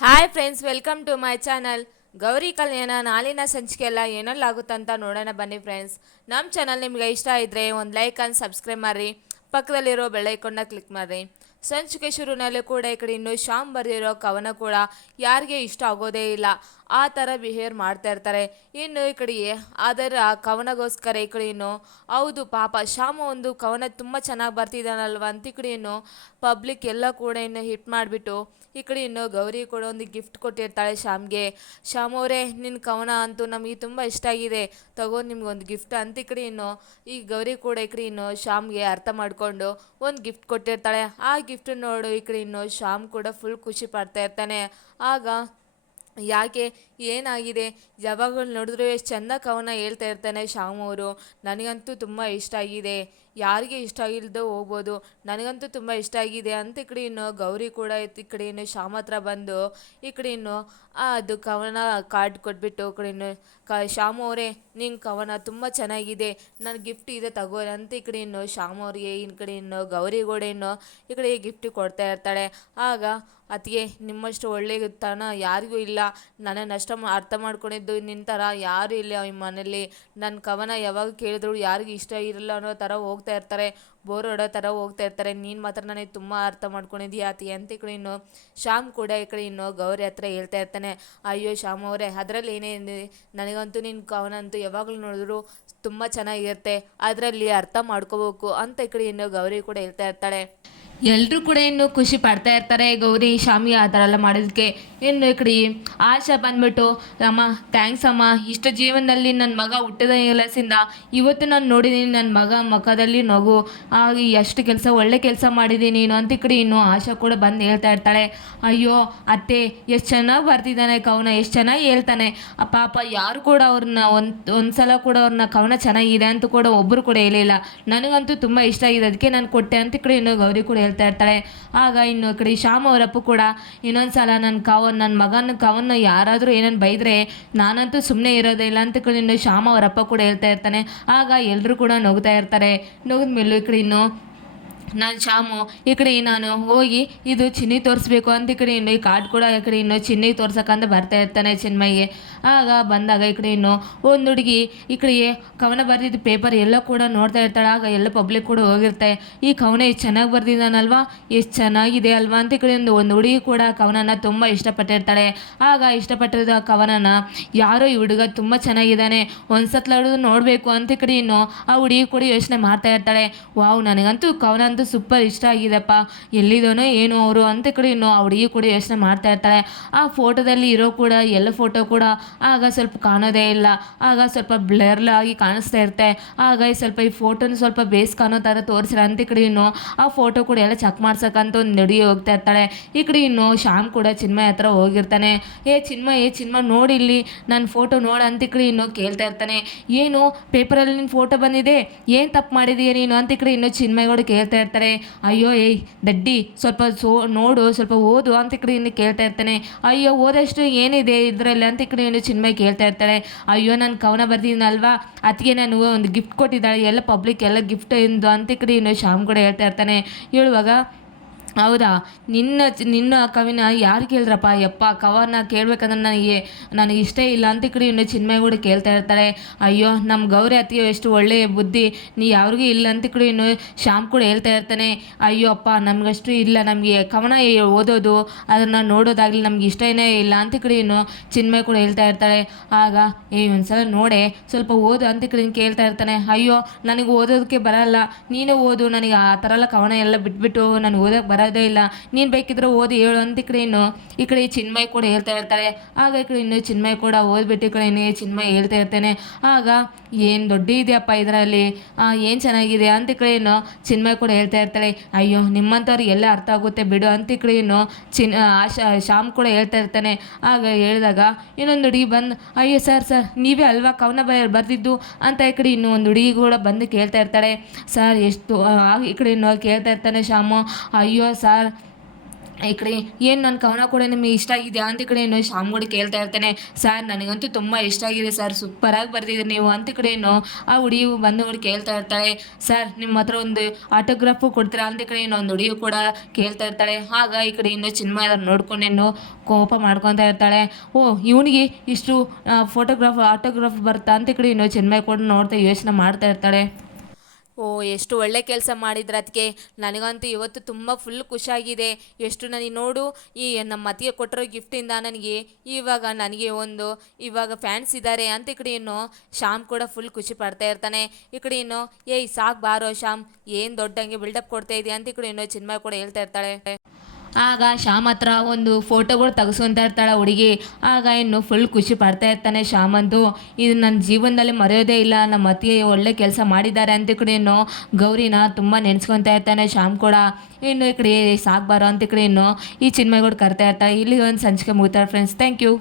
Hi friends, welcome to my channel. Gowri Kalyana ನಾಳಿನ ಸಂಚಿಕೆಲ್ಲ ಏನೆಲ್ಲಾಗುತ್ತಂತ ನೋಡೋಣ ಬನ್ನಿ ಫ್ರೆಂಡ್ಸ್. ನಮ್ಮ ಚಾನಲ್ ನಿಮಗೆ ಇಷ್ಟ ಇದ್ದರೆ ಒಂದು ಲೈಕ್ ಅಂಡ್ ಸಬ್ಸ್ಕ್ರೈಬ್ ಮಾಡಿರಿ, ಪಕ್ಕದಲ್ಲಿರೋ ಬೆಲ್ ಐಕಾನ್ನ ಕ್ಲಿಕ್ ಮಾಡಿರಿ. ಸಂಚಿಕೆ ಶುರುನಲ್ಲಿ ಕೂಡ ಈ ಕಡೆ ಇನ್ನು ಶ್ಯಾಮ್ ಬರೆದಿರೋ ಕವನ ಕೂಡ ಯಾರಿಗೆ ಇಷ್ಟ ಆಗೋದೇ ಇಲ್ಲ, ಆ ಥರ ಬಿಹೇವ್ ಮಾಡ್ತಾ ಇರ್ತಾರೆ. ಇನ್ನು ಈ ಕಡೆ ಅದರ ಕವನಗೋಸ್ಕರ ಈ ಕಡೆ ಇನ್ನು ಹೌದು ಪಾಪ ಶ್ಯಾಮ್ ಒಂದು ಕವನ ತುಂಬ ಚೆನ್ನಾಗಿ ಬರ್ತಿದ್ದಾನಲ್ವ ಅಂತ ಈ ಕಡೆ ಇನ್ನು ಪಬ್ಲಿಕ್ ಎಲ್ಲ ಕೂಡ ಇನ್ನು ಹಿಟ್ ಮಾಡಿಬಿಟ್ಟು ಈ ಕಡೆ ಇನ್ನು ಗೌರಿ ಕೂಡ ಒಂದು ಗಿಫ್ಟ್ ಕೊಟ್ಟಿರ್ತಾಳೆ ಶ್ಯಾಮ್ಗೆ. ಶ್ಯಾಮ್ ಅವರೇ, ನಿನ್ನ ಕವನ ಅಂತೂ ನಮಗೆ ತುಂಬ ಇಷ್ಟ ಆಗಿದೆ, ತಗೋ ನಿಮ್ಗೊಂದು ಗಿಫ್ಟ್ ಅಂತ ಈ ಕಡೆ ಇನ್ನು ಈ ಗೌರಿ ಕೂಡ ಈ ಕಡೆ ಇನ್ನು ಶ್ಯಾಮ್ಗೆ ಅರ್ಥ ಮಾಡಿಕೊಂಡು ಒಂದು ಗಿಫ್ಟ್ ಕೊಟ್ಟಿರ್ತಾಳೆ. ಆ ಗಿಫ್ಟ್ ನೋಡು ಈ ಕಡೆ ಇನ್ನು ಶ್ಯಾಮ್ ಕೂಡ ಫುಲ್ ಖುಷಿ ಪಡ್ತಾ ಇರ್ತಾನೆ. ಆಗ ಯಾಕೆ ಏನಾಗಿದೆ, ಯಾವಾಗಲೂ ನೋಡಿದ್ರು ಎಷ್ಟು ಚೆಂದ ಕವನ ಹೇಳ್ತಾ ಇರ್ತಾನೆ ಶ್ಯಾಮ್ ಅವರು. ನನಗಂತೂ ತುಂಬ ಇಷ್ಟ ಆಗಿದೆ, ಯಾರಿಗೆ ಇಷ್ಟ ಆಗಿಲ್ಲದೆ ಹೋಗ್ಬೋದು, ನನಗಂತೂ ತುಂಬ ಇಷ್ಟ ಆಗಿದೆ ಅಂತ ಈ ಕಡೆ ಇನ್ನು ಗೌರಿ ಕೂಡ ಈ ಕಡೆ ಇನ್ನು ಶ್ಯಾಮ್ ಹತ್ರ ಬಂದು ಈ ಕಡೆ ಇನ್ನು ಅದು ಕವನ ಕಾರ್ಡ್ ಕೊಟ್ಬಿಟ್ಟು ಕಡೆ ಇನ್ನು ಶ್ಯಾಮ್ ಅವರೇ, ನಿನ್ನ ಕವನ ತುಂಬ ಚೆನ್ನಾಗಿದೆ, ನನ್ನ ಗಿಫ್ಟ್ ಇದೆ ತಗೋರಿ ಅಂತ ಈ ಕಡೆ ಇನ್ನು ಶ್ಯಾಮ್ ಅವ್ರಿಗೆ ಈ ಕಡೆ ಇನ್ನು ಗೌರಿ ಕೂಡ ಇನ್ನು ಈ ಕಡೆ ಗಿಫ್ಟ್ ಕೊಡ್ತಾ ಇರ್ತಾಳೆ. ಆಗ ಅತಿಗೆ ನಿಮ್ಮಷ್ಟು ಒಳ್ಳೆಯತನ ಯಾರಿಗೂ ಇಲ್ಲ, ನನ್ನನ್ನು ಅರ್ಥ ಮಾಡ್ಕೊಂಡಿದ್ದು ನಿನ್ನ ಥರ ಯಾರೂ ಇಲ್ಲ ಈ ಮನೇಲಿ. ನನ್ನ ಕವನ ಯಾವಾಗ ಕೇಳಿದ್ರು ಯಾರಿಗೂ ಇಷ್ಟ ಇರಲ್ಲ ಅನ್ನೋ ಥರ ಹೋಗ್ತಾ ಇರ್ತಾರೆ, ಬೋರ್ ಹೊಡೋ ಥರ ಹೋಗ್ತಾ ಇರ್ತಾರೆ. ನೀನು ಮಾತ್ರ ನನಗೆ ತುಂಬ ಅರ್ಥ ಮಾಡ್ಕೊಂಡಿದ್ದೀಯ ಅತಿ ಅಂತ ಈ ಕಡೆ ಇನ್ನು ಶ್ಯಾಮ್ ಕೂಡ ಈ ಕಡೆ ಇನ್ನು ಗೌರಿ ಹತ್ರ ಹೇಳ್ತಾ ಇರ್ತಾನೆ. ಅಯ್ಯೋ ಶ್ಯಾಮ್ ಅವರೇ, ಅದರಲ್ಲಿ ಏನೇನಿದೆ, ನನಗಂತೂ ನಿನ್ನ ಕವನ ಅಂತೂ ಯಾವಾಗಲೂ ನೋಡಿದ್ರು ತುಂಬ ಚೆನ್ನಾಗಿರುತ್ತೆ, ಅದರಲ್ಲಿ ಅರ್ಥ ಮಾಡ್ಕೋಬೇಕು ಅಂತ ಈ ಕಡೆ ಇನ್ನು ಗೌರಿ ಕೂಡ ಹೇಳ್ತಾ ಇರ್ತಾಳೆ. ಎಲ್ಲರೂ ಕೂಡ ಇನ್ನು ಖುಷಿ ಪಡ್ತಾ ಇರ್ತಾರೆ ಗೌರಿ ಶಾಮಿ ಆ ಥರ ಎಲ್ಲ ಮಾಡೋದಕ್ಕೆ. ಇನ್ನು ಈ ಕಡೆ ಆಶಾ ಬಂದ್ಬಿಟ್ಟು, ಅಮ್ಮ ಥ್ಯಾಂಕ್ಸ್ ಅಮ್ಮ, ಇಷ್ಟು ಜೀವನದಲ್ಲಿ ನನ್ನ ಮಗ ಹುಟ್ಟಿದ ಕೆಲಸದಿಂದ ಇವತ್ತು ನಾನು ನೋಡಿದ್ದೀನಿ ನನ್ನ ಮಗ ಮುಖದಲ್ಲಿ ನಗು, ಆಗಿ ಎಷ್ಟು ಕೆಲಸ ಒಳ್ಳೆ ಕೆಲಸ ಮಾಡಿದ್ದೀನಿ ನೀನು ಅಂತ ಈ ಕಡೆ ಇನ್ನು ಆಶಾ ಕೂಡ ಬಂದು ಹೇಳ್ತಾ ಇರ್ತಾಳೆ. ಅಯ್ಯೋ ಅತ್ತೆ, ಎಷ್ಟು ಚೆನ್ನಾಗಿ ಬರ್ತಿದ್ದಾನೆ ಕವನ, ಎಷ್ಟು ಚೆನ್ನಾಗಿ ಹೇಳ್ತಾನೆ, ಪಾಪ ಯಾರು ಕೂಡ ಅವ್ರನ್ನ ಒಂದು ಸಲ ಕೂಡ ಅವ್ರನ್ನ ಕವನ ಚೆನ್ನಾಗಿದೆ ಅಂತ ಕೂಡ ಒಬ್ಬರು ಕೂಡ ಹೇಳಿಲ್ಲ, ನನಗಂತೂ ತುಂಬ ಇಷ್ಟ ಆಗಿದೆ ಅದಕ್ಕೆ ನಾನು ಕೊಟ್ಟೆ ಅಂತ ಈ ಕಡೆ ಇನ್ನು ಗೌರಿ ಕೂಡ ಹೇಳ್ತಾ ಇರ್ತಾಳೆ. ಆಗ ಇನ್ನು ಕಡೆ ಶ್ಯಾಮ್ ಅವರಪ್ಪ ಕೂಡ ಇನ್ನೊಂದು ಸಲ ನನ್ನ ಮಗನ ಕವನ್ನ ಯಾರಾದರೂ ಏನನ್ನು ಬೈದರೆ ನಾನಂತೂ ಸುಮ್ಮನೆ ಇರೋದಿಲ್ಲ ಅಂತ ಕಡೆ ಇನ್ನು ಶ್ಯಾಮ್ ಅವರಪ್ಪ ಕೂಡ ಹೇಳ್ತಾ ಇರ್ತಾನೆ. ಆಗ ಎಲ್ಲರೂ ಕೂಡ ನಗುತ್ತಾ ಇರ್ತಾರೆ. ನಗಿದ ಮೇಲೂ ಈ ಕಡೆ ಇನ್ನು ನಾನು ಶ್ಯಾಮು ಈ ಕಡೆ ನಾನು ಹೋಗಿ ಇದು ಚಿನ್ನಿ ತೋರಿಸ್ಬೇಕು ಅಂತ ಈ ಕಡೆ ಇನ್ನು ಈ ಕಾರ್ಡ್ ಕೂಡ ಈ ಕಡೆ ಇನ್ನು ಚಿನ್ನಿಗೆ ತೋರ್ಸಕ್ಕಂತ ಬರ್ತಾ ಇರ್ತಾನೆ ಚಿನ್ಮಯ್ಗೆ. ಆಗ ಬಂದಾಗ ಈ ಕಡೆ ಇನ್ನು ಒಂದು ಹುಡುಗಿ ಈ ಕಡೆ ಕವನ ಬರೆದಿದ್ದು ಪೇಪರ್ ಎಲ್ಲ ಕೂಡ ನೋಡ್ತಾ ಇರ್ತಾಳೆ. ಆಗ ಎಲ್ಲ ಪಬ್ಲಿಕ್ ಕೂಡ ಹೋಗಿರ್ತಾರೆ, ಈ ಕವನ ಎಷ್ಟು ಚೆನ್ನಾಗಿ ಬರ್ದಿದ್ದಾನಲ್ವಾ, ಎಷ್ಟು ಚೆನ್ನಾಗಿದೆ ಅಲ್ವಾ ಅಂತ ಈ ಕಡೆ ಒಂದು ಹುಡುಗಿ ಕೂಡ ಕವನನ ತುಂಬ ಇಷ್ಟಪಟ್ಟಿರ್ತಾಳೆ. ಆಗ ಇಷ್ಟಪಟ್ಟಿರೋ ಕವನನ ಯಾರೋ ಈ ಹುಡುಗ ತುಂಬ ಚೆನ್ನಾಗಿದ್ದಾನೆ, ಒಂದು ಸತ್ಲಾಡು ನೋಡಬೇಕು ಅಂತ ಈ ಕಡೆ ಇನ್ನು ಆ ಹುಡುಗಿ ಕೂಡ ಯೋಚನೆ ಮಾಡ್ತಾ ಇರ್ತಾಳೆ. ವಾವ್, ನನಗಂತೂ ಕವನ ಅಂತೂ ಸೂಪರ್ ಇಷ್ಟ ಆಗಿದೆಪ್ಪ, ಎಲ್ಲಿದನೋ ಏನು ಅವರು ಅಂತ ಕಡೆ ಇನ್ನು ಆ ಹುಡುಗಿ ಕೂಡ ಯೋಚನೆ ಮಾಡ್ತಾ ಇರ್ತಾಳೆ. ಆ ಫೋಟೋದಲ್ಲಿ ಇರೋ ಕೂಡ ಎಲ್ಲ ಫೋಟೋ ಕೂಡ ಆಗ ಸ್ವಲ್ಪ ಕಾಣೋದೇ ಇಲ್ಲ, ಆಗ ಸ್ವಲ್ಪ ಬ್ಲರ್ ಆಗಿ ಕಾಣಿಸ್ತಾ ಇರುತ್ತೆ. ಆಗ ಸ್ವಲ್ಪ ಈ ಫೋಟೋನ ಸ್ವಲ್ಪ ಬೇಸ್ ಕಾಣೋ ಥರ ತೋರಿಸ್ರ ಅಂತ ಕಡೆ ಇನ್ನು ಆ ಫೋಟೋ ಕೂಡ ಎಲ್ಲ ಚೆಕ್ ಮಾಡ್ಸಕ್ಕಂತ ಒಂದು ನಡಿ ಹೋಗ್ತಾ ಇರ್ತಾಳೆ. ಈ ಕಡೆ ಇನ್ನು ಶ್ಯಾಮ್ ಕೂಡ ಚಿನ್ಮಯ್ ಹತ್ರ ಹೋಗಿರ್ತಾನೆ. ಏ ಚಿನ್ಮಯ್ ನೋಡಿ ಇಲ್ಲಿ ನನ್ನ ಫೋಟೋ ನೋಡ ಅಂತ ಕಡೆ ಇನ್ನು ಕೇಳ್ತಾ ಇರ್ತಾನೆ. ಏನು ಪೇಪರಲ್ಲಿ ನಿನ್ನ ಫೋಟೋ ಬಂದಿದೆ, ಏನು ತಪ್ಪು ಮಾಡಿದೀಯ ನೀನು ಅಂತ ಕಡೆ ಇನ್ನು ಚಿನ್ಮಯ್ ಕೂಡ ಕೇಳ್ತಾ ಇರ್ತಾರೆ. ಅಯ್ಯೋ ಏಯ್ ದಡ್ಡಿ, ಸ್ವಲ್ಪ ನೋಡು, ಸ್ವಲ್ಪ ಓದು ಅಂತ ಈ ಕಡೆ ಇನ್ನು ಕೇಳ್ತಾ ಇರ್ತಾನೆ. ಅಯ್ಯೋ ಓದಷ್ಟು ಏನಿದೆ ಇದರಲ್ಲಿ ಅಂತ ಈ ಕಡೆ ಇನ್ನು ಚಿನ್ಮಯ್ ಕೇಳ್ತಾ ಇರ್ತಾಳೆ. ಅಯ್ಯೋ ನಾನು ಕವನ ಬರ್ದಿದ್ದೀನಲ್ವಾ, ಅದಕ್ಕೆ ನಾನು ಒಂದು ಗಿಫ್ಟ್ ಕೊಟ್ಟಿದ್ದಾಳೆ, ಎಲ್ಲ ಪಬ್ಲಿಕ್ ಎಲ್ಲ ಗಿಫ್ಟ್ ಎಂದು ಅಂತ ಈ ಕಡೆ ಇನ್ನು ಶ್ಯಾಮ್ ಕೂಡ ಹೇಳ್ತಾ ಇರ್ತಾನೆ. ಹೇಳುವಾಗ ಹೌದಾ, ನಿನ್ನ ಕವಿನ ಯಾರು ಕೇಳಿದ್ರಪ್ಪ, ಯಪ್ಪ ಕವನ ಕೇಳಬೇಕಂದ್ರೆ ನನಗೆ ಇಷ್ಟ ಇಲ್ಲ ಅಂತ ಈ ಕಡೆ ಇನ್ನು ಚಿನ್ಮಯ್ ಕೂಡ ಕೇಳ್ತಾ ಇರ್ತಾಳೆ. ಅಯ್ಯೋ ನಮ್ಮ ಗೌರಿ ಅತ್ತಿಗೆ ಎಷ್ಟು ಒಳ್ಳೆಯ ಬುದ್ಧಿ, ನೀ ಯಾರಿಗೂ ಇಲ್ಲ ಅಂತ ಈ ಕಡೆ ಇನ್ನು ಶ್ಯಾಮ್ ಕೂಡ ಹೇಳ್ತಾ ಇರ್ತಾನೆ. ಅಯ್ಯೋ ಅಪ್ಪ, ನಮಗಷ್ಟು ಇಲ್ಲ, ನಮಗೆ ಕವನ ಓದೋದು ಅದನ್ನು ನೋಡೋದಾಗಲಿ ನಮ್ಗೆ ಇಷ್ಟನೇ ಇಲ್ಲ ಅಂತ ಈ ಕಡೆ ಇನ್ನು ಚಿನ್ಮಯ್ ಕೂಡ ಹೇಳ್ತಾ ಇರ್ತಾಳೆ. ಆಗ ಒಂದ್ಸಲ ನೋಡೆ, ಸ್ವಲ್ಪ ಓದು ಅಂತ ಈ ಕಡೆ ಕೇಳ್ತಾ ಇರ್ತಾನೆ. ಅಯ್ಯೋ ನನಗೆ ಓದೋದಕ್ಕೆ ಬರಲ್ಲ, ನೀನೇ ಓದು, ನನಗೆ ಆ ಥರ ಎಲ್ಲ ಕವನ ಎಲ್ಲ ಬಿಟ್ಬಿಟ್ಟು ನನಗೆ ಓದೋಕ್ಕೆ ಬರೋದೇ ಇಲ್ಲ, ನೀನು ಬೇಕಿದ್ರೆ ಓದಿ ಹೇಳು ಅಂತ ಈ ಕಡೆ ಚಿನ್ಮಯ್ ಕೂಡ ಹೇಳ್ತಾ ಇರ್ತಾಳೆ. ಆಗ ಈ ಕಡೆ ಇನ್ನು ಚಿನ್ಮಯ್ ಕೂಡ ಓದ್ಬಿಟ್ಟು ಈ ಕಡೆ ಚಿನ್ಮಯ್ ಹೇಳ್ತಾ ಇರ್ತೇನೆ. ಆಗ ಏನು ದೊಡ್ಡ ಇದೆಯಪ್ಪ ಇದರಲ್ಲಿ, ಏನು ಚೆನ್ನಾಗಿದೆ ಅಂತ ಈ ಕಡೆ ಚಿನ್ಮಯ್ ಕೂಡ ಹೇಳ್ತಾ ಇರ್ತಾಳೆ. ಅಯ್ಯೋ ನಿಮ್ಮಂಥವ್ರಿಗೆ ಎಲ್ಲ ಅರ್ಥ ಆಗುತ್ತೆ ಬಿಡು ಅಂತ ಈ ಕಡೆ ಶ್ಯಾಮ್ ಕೂಡ ಹೇಳ್ತಾ ಇರ್ತಾನೆ. ಆಗ ಹೇಳಿದಾಗ ಇನ್ನೊಂದು ಹುಡುಗಿ ಬಂದು, ಅಯ್ಯೋ ಸರ್ ನೀವೇ ಅಲ್ವಾ ಕವನ ಬರ್ದಿದ್ದು ಅಂತ ಈ ಕಡೆ ಇನ್ನೂ ಒಂದು ಹುಡುಗಿ ಕೂಡ ಬಂದು ಕೇಳ್ತಾ ಇರ್ತಾಳೆ. ಸರ್ ಎಷ್ಟು ಈ ಕಡೆ ಕೇಳ್ತಾ ಇರ್ತಾನೆ ಶ್ಯಾಮು. ಅಯ್ಯೋ ಸರ್ ಈ ಕಡೆ ಏನು ನನ್ನ ಕವನ ಕೂಡ ನಿಮಗೆ ಇಷ್ಟ ಆಗಿದೆಯಾ ಅಂತ ಈ ಕಡೆ ಏನು ಶ್ಯಾಮ್ ಕೂಡ ಕೇಳ್ತಾ ಇರ್ತಾನೆ. ಸರ್ ನನಗಂತೂ ತುಂಬ ಇಷ್ಟ ಆಗಿದೆ ಸರ್, ಸೂಪರಾಗಿ ಬರ್ದಿದ್ದೀರಿ ನೀವು ಅಂತ ಈ ಕಡೆ ಏನು ಆ ಹುಡುಗಿಯು ಬಂದು ಕೂಡ ಕೇಳ್ತಾ ಇರ್ತಾಳೆ. ಸರ್ ನಿಮ್ಮ ಹತ್ರ ಒಂದು ಆಟೋಗ್ರಾಫು ಕೊಡ್ತೀರಾ ಅಂತ ಈ ಕಡೆ ಏನು ಒಂದು ಹುಡುಗಿಯು ಕೂಡ ಕೇಳ್ತಾ ಇರ್ತಾಳೆ. ಆಗ ಈ ಕಡೆ ಇನ್ನು ಚಿನ್ಮಯ ಅದನ್ನು ನೋಡ್ಕೊಂಡೇನು ಕೋಪ ಮಾಡ್ಕೊತಾ ಇರ್ತಾಳೆ. ಓ ಇವನಿಗೆ ಇಷ್ಟು ಆಟೋಗ್ರಾಫ್ ಬರ್ತಾ ಅಂತ ಈ ಕಡೆ ಇನ್ನು ಚಿನ್ಮಯ ಕೂಡ ನೋಡ್ತಾ ಯೋಚನೆ ಮಾಡ್ತಾ ಇರ್ತಾಳೆ. ಓ ಎಷ್ಟು ಒಳ್ಳೆ ಕೆಲಸ ಮಾಡಿದ್ರೆ ಅದಕ್ಕೆ, ನನಗಂತೂ ಇವತ್ತು ತುಂಬ ಫುಲ್ ಖುಷಿಯಾಗಿದೆ. ಎಷ್ಟು ನನಗೆ ನೋಡು, ಈ ನಮ್ಮ ಅತ್ತಿಗೆ ಕೊಟ್ಟಿರೋ ಗಿಫ್ಟಿಂದ ನನಗೆ ಇವಾಗ ಫ್ಯಾನ್ಸ್ ಇದ್ದಾರೆ ಅಂತ ಈ ಕಡೆ ಇನ್ನು ಶ್ಯಾಮ್ ಕೂಡ ಫುಲ್ ಖುಷಿ ಪಡ್ತಾ ಇರ್ತಾನೆ. ಈ ಕಡೆ ಇನ್ನು ಏಯ್ ಸಾಕು ಬಾರೋ ಶ್ಯಾಮ್, ಏನು ದೊಡ್ಡಂಗೆ ಬಿಲ್ಡಪ್ ಕೊಡ್ತಾ ಇದೆಯಾ ಅಂತ ಈ ಕಡೆ ಇನ್ನು ಚಿನ್ಮಯ ಕೂಡ ಹೇಳ್ತಾ ಇರ್ತಾಳೆ. ಆಗ ಶ್ಯಾಮ್ ಹತ್ರ ಒಂದು ಫೋಟೋಗಳು ತೆಗೆಸ್ಕೊತಾ ಇರ್ತಾಳೆ ಹುಡುಗಿ. ಆಗ ಇನ್ನು ಫುಲ್ ಖುಷಿ ಪಡ್ತಾ ಇರ್ತಾನೆ ಶ್ಯಾಮ್ ಅಂತೂ. ಇದು ನನ್ನ ಜೀವನದಲ್ಲಿ ಮರೆಯೋದೇ ಇಲ್ಲ, ನಮ್ಮ ಅತ್ತಿಗೆ ಒಳ್ಳೆ ಕೆಲಸ ಮಾಡಿದ್ದಾರೆ ಅಂತ ಈ ಕಡೆ ಇನ್ನು ಗೌರಿನ ತುಂಬ ನೆನೆಸ್ಕೊತಾ ಇರ್ತಾನೆ ಶ್ಯಾಮ್ ಕೂಡ. ಇನ್ನು ಈ ಕಡೆ ಸಾಕು ಬಾರೋ ಅಂತ ಈ ಕಡೆ ಇನ್ನು ಈ ಚಿನ್ಮಯ್ ಕೂಡ ಕರ್ತಾ ಇರ್ತಾಳೆ. ಇಲ್ಲಿ ಒಂದು ಸಂಚಿಕೆ ಮುಗಿತಾರೆ ಫ್ರೆಂಡ್ಸ್. Thank you.